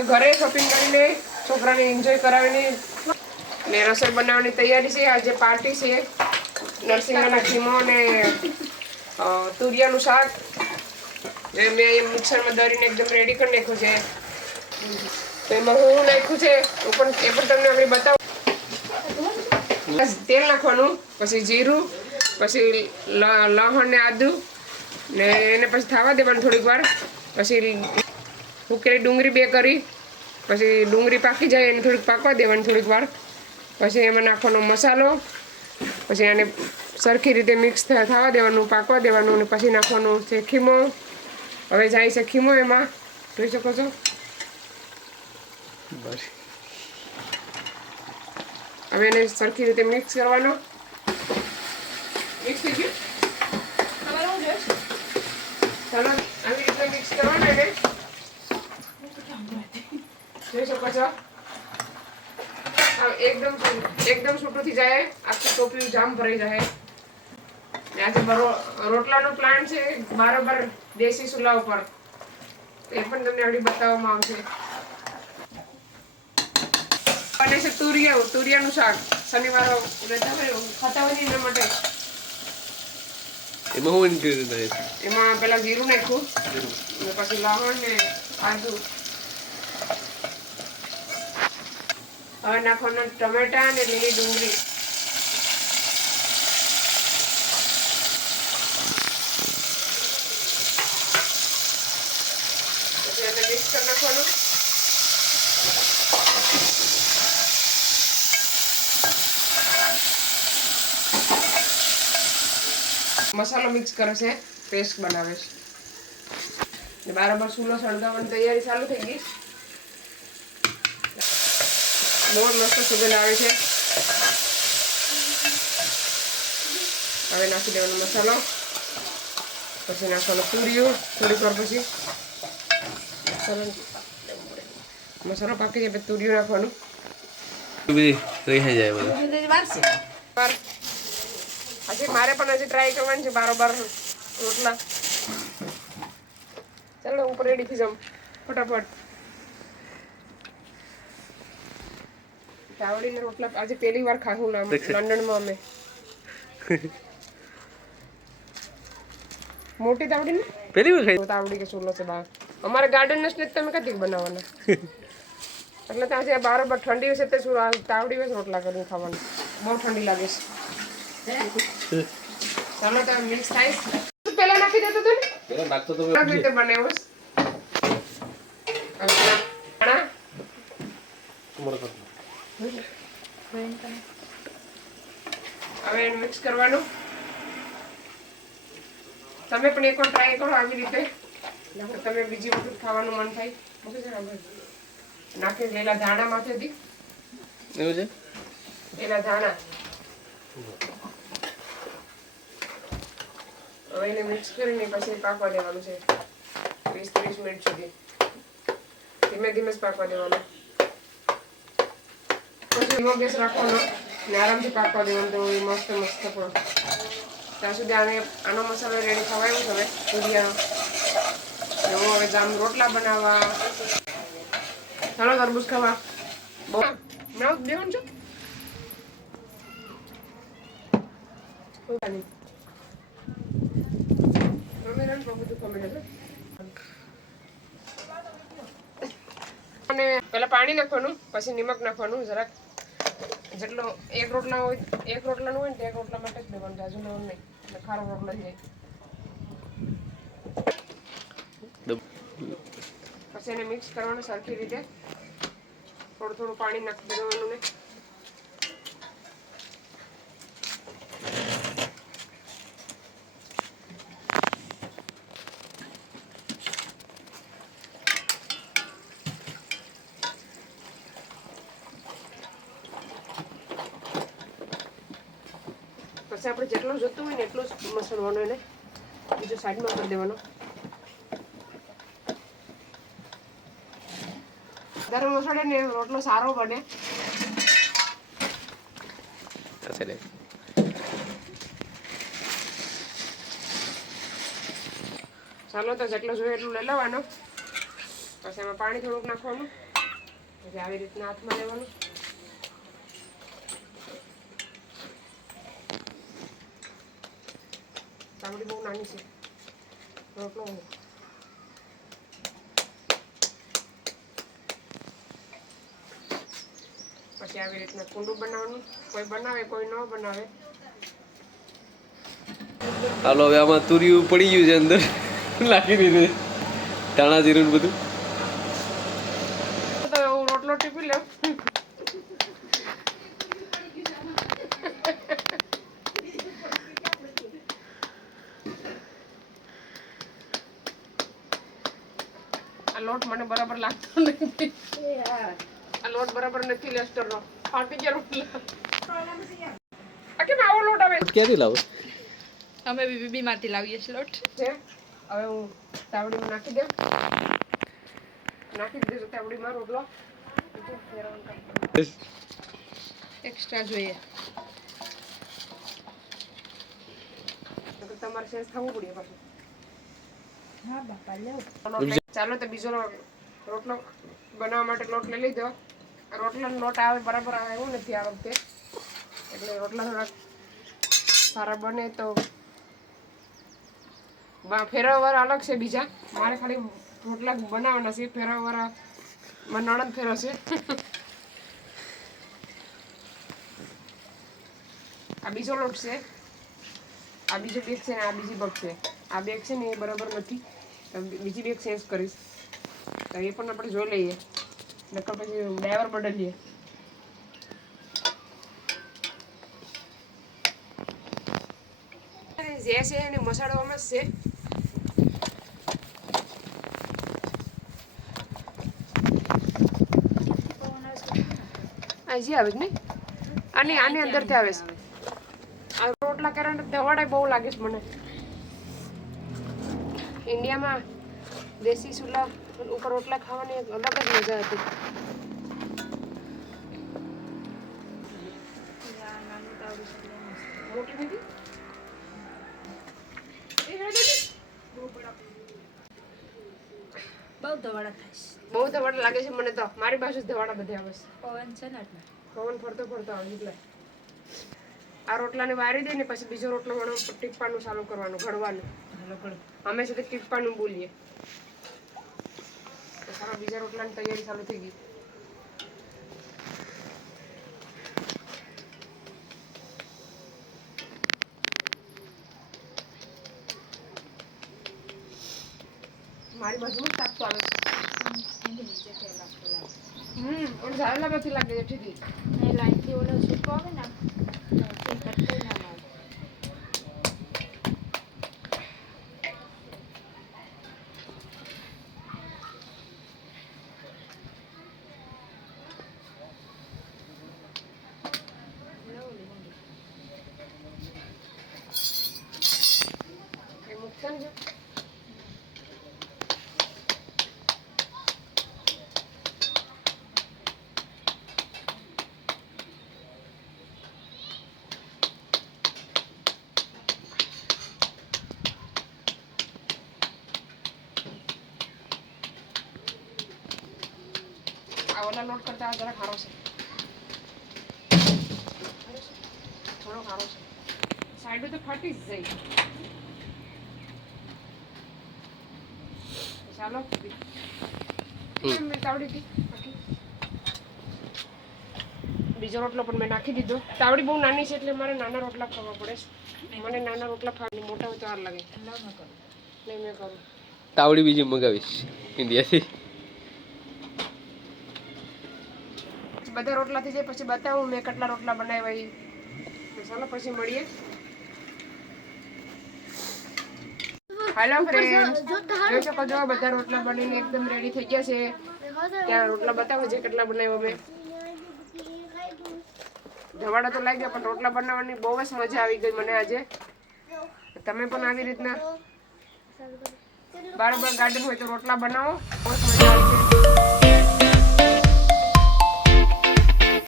હવે ઘરે શોપિંગ કરીને છોકરાને એન્જોય કરાવીને ને રસોઈ બનાવવાની તૈયારી છે. આજે પાર્ટી છે. નરસિંહાના ખીમો અને તુરિયાનું શાક. જે મેં મિક્સરમાં દરીને એકદમ રેડી કરી નાખ્યું છે. તો એમાં હું નાખ્યું છે, હું પણ એ પણ તમને આપણે બતાવું. તેલ નાખવાનું, પછી જીરું, પછી લ- લહણ ને આદુ ને એને પછી થવા દેવાનું થોડીક વાર. પછી ઉકેલી ડુંગળી બે કરી પછી ડુંગળી પાકી જાય એને થોડીક પાકવા દેવાની થોડીક વાર. પછી એમાં નાખવાનો મસાલો પછી એને સરખી રીતે મિક્સ થવા દેવાનું પાકવા દેવાનું અને પછી નાખવાનું છે ખીમો. હવે જાય છે ખીમો એમાં. જોઈ શકો છો? બસ. હવે એને સરખી રીતે મિક્સ કરવાનો. મિક્સ થઈ ગયું? ચાલો આવી રીતે મિક્સ કરવાનું એને. જોઈ શકો છો? એકદમ એકદમ છૂટું થઈ જાય આખી ટોપી જામ ભરાઈ જાય. ને આજે રોટલાનો પ્લાન્ટ છે બરાબર દેશી ચૂલા ઉપર. એ પણ તમને આવડી બતાવવામાં આવશે. બને છે તુરિયા તુરિયાનું શાક. શનિવારો રહેતા હોય ખાતા હોય એના માટે. એમાં હું ઇન્ક્રીઝ એમાં પેલા જીરું નાખ્યું અને પછી લવણ ને આદુ. હવે નાખવાના ટમેટા અને લીલી ડુંગળી. એને મિક્સ કરી નાખવાનું. મસાલો મિક્સ કરે છે, પેસ્ટ બનાવે છે. બરાબર ચૂલો સળગાવવાની તૈયારી ચાલુ થઈ ગઈ. બહુ જ મસ્ત સુગંધ આવે છે હવે નાખી દેવાનો મસાલો પછી નાખવાનો પૂરીઓ થોડીક વાર પછી મસાલો મસાલો પાકી જાય તુરીઓ તુરિયું નાખવાનું બધી રહી જાય બધું હજી મારે પણ હજી ટ્રાય કરવાની છે બારોબાર રોટલા ચાલો ઉપર રેડી થઈ જાઉં ફટાફટ તાવડીના રોટલા આજે પહેલી વાર ખાધું ના લંડનમાં અમે. મોટી તાવડી ને? પહેલી વાર ખાઈ? તાવડી કે ચૂલો છે બહાર અમારે ગાર્ડન ને તમે કદી બનાવવાના? એટલે ત્યાં છે બારોબાર ઠંડી હશે તે શું તાવડી હોય રોટલા કરીને ખાવાનું. બહુ ઠંડી લાગે છે. ચાલો તમે મિક્સ થાય પહેલા નાખી દેતો તું ને? પેલા નાખતો તો બનાવ્યો હવે મિક્સ કરવાનું. તમે પણ એકવાર ટ્રાય કરો આવી રીતે. તમે બીજી વખત ખાવાનું મન થાય. મૂકી આગળ. નાખી લેલા ધાણા માંથી એવું છે? પેલા ધાણા. હવે એને મિક્સ કરીને પછી પાકવા દેવાનું છે. વીસ ત્રીસ મિનિટ સુધી. ધીમે ધીમે જ પાકવા દેવાનું. ધીમો ગેસ રાખવાનો ને આરામથી પાકવા દેવાનું તો મસ્ત મસ્ત પણ. ત્યાં સુધી આને આનો મસાલો રેડી એવું હવે, ભુજિયાનો. હું હવે જામ રોટલા બનાવવા. ચાલો તરબૂચ ખાવા. બહુ બનાવ દેવાનું છે. અને પેલા પાણી નાખવાનું, પછી નિમક નાખવાનું, જરાક જેટલો એક રોટલા હોય, એક રોટલાનું હોય ને એક રોટલા માટે જ લેવાનું જાજુ લેવાનું નહીં. એટલે ખારો રોટલો જાય પછી એને મિક્સ કરવાનું સરખી રીતે. થોડું થોડું પાણી નાખી દેવાનું ને. પછી આપણે જેટલો જોતું હોય ને એટલો જ મસળવાનો એને બીજો સાઈડમાં કરી દેવાનો. ગરમ મસાડે ને રોટલો સારો બને. ચાલો તો જેટલો જોઈએ એટલું લઈ લેવાનો. પછી એમાં પાણી થોડુંક નાખવાનું. પછી આવી રીતના હાથમાં લેવાનું. તાવડી બહુ નાની છે. રોટલો પછી આવી રીતના કુંડું બનાવવાનું. કોઈ બનાવે કોઈ ન બનાવે. હાલો હવે આમાં તુરિયું પડી ગયું છે અંદર. લાગી દીધું ધાણા જીરું બધું. રોટલો ટીપી લઉં લોટ મને બરાબર લાગતો નથી. આ લોટ બરાબર નથી લેસ્ટરનો. ફાટી ગયા રોટલા. આ કેમ આવો લોટ આવે? ક્યાંથી લાવો? અમે બીબી માંથી લાવીએ છીએ લોટ. છે? હવે હું તાવડીમાં નાખી દઉં નાખી દીધું તાવડીમાં રોટલો. એક્સ્ટ્રા જોઈએ. તમારે સેન્સ થવું પડે પાછું. ચાલો તો બીજો રોટલો બનાવવા માટે લોટ લઈ લીધો. રોટલાનો લોટ આવે બરાબર આવે એવું નથી આ વખતે. એટલે રોટલા થોડાક સારા બને તો ફેરવવાળા અલગ છે બીજા. મારે ખાલી રોટલા બનાવવાના છે. ફેરવવાળા મારા નણંદ ફેરવશે આ બીજો લોટ છે. આ બીજો બેગ છે ને આ બીજી બગ છે. આ બેગ છે ને એ બરાબર નથી. બીજી બેગ ચેન્જ કરીશ. તો એ પણ આપણે જોઈ લઈએ. નકર પછી ડ્રાઈવર બદલીએ. જે છે એને મસાડવામાં અમે છે. હજી આવે છે ને? આની આની અંદરથી આવે છે. આ રોટલા કરવાના દવાડા બહુ લાગે છે મને. ઇન્ડિયામાં દેશી ચૂલા ઉપર રોટલા ખાવાની એક અલગ જ મજા હતી. મોટી? બહુ ધવાડા થાય છે. બહુ ધવાડા લાગે છે મને તો. મારી પાસે ધવાડા બધે આવે છે. પવન છે ને એટલે. પવન ફરતો ફરતો આવે એટલે. આ રોટલાને વારી દે ને પછી બીજો રોટલો વણો ટીપવાનું ચાલુ કરવાનું ઘડવાનું. અમે સુધી ટીપવાનું બોલીએ. સારા બીજા રોટલાની તૈયારી ચાલુ થઈ ગઈ. મારી બાજુ જ તાપતો આવે છે. હમ ઓલું ઝાડલા પરથી લાગે છે ઠીક. લાઈનથી ઓલો સૂકો આવે ને એ કટકાઈ ના લાગે એ મૂકશે ને જો. ઓલા લોટ કરતા જરા ખારો છે. થોડો ખારો છે. સાઈડ તો ફાટી જ ચાલો. તાવડી બીજો રોટલો પણ મેં નાખી દીધો. તાવડી બહુ નાની છે એટલે મારે નાના રોટલા ખાવા પડે છે. મને નાના રોટલા ખાવા મોટા હોય તો વાર લાગે. નહીં મેં કરું. તાવડી બીજી મંગાવીશ ઇન્ડિયાથી પછી બધા રોટલા થઈ જાય પછી બતાવું મેં કેટલા રોટલા બનાવ્યા એ ચાલો પછી મળીએ. હેલો ફ્રેન્ડ જોઈ શકો છો બધા રોટલા બનીને એકદમ રેડી થઈ ગયા છે. ત્યાં રોટલા બતાવો છે કેટલા બનાવ્યા મેં ધવાડા તો લાગ્યા પણ રોટલા બનાવવાની બહુ જ મજા આવી ગઈ મને આજે. તમે પણ આવી રીતના. બાર બાર ગાર્ડન હોય તો રોટલા બનાવો. બહુ જ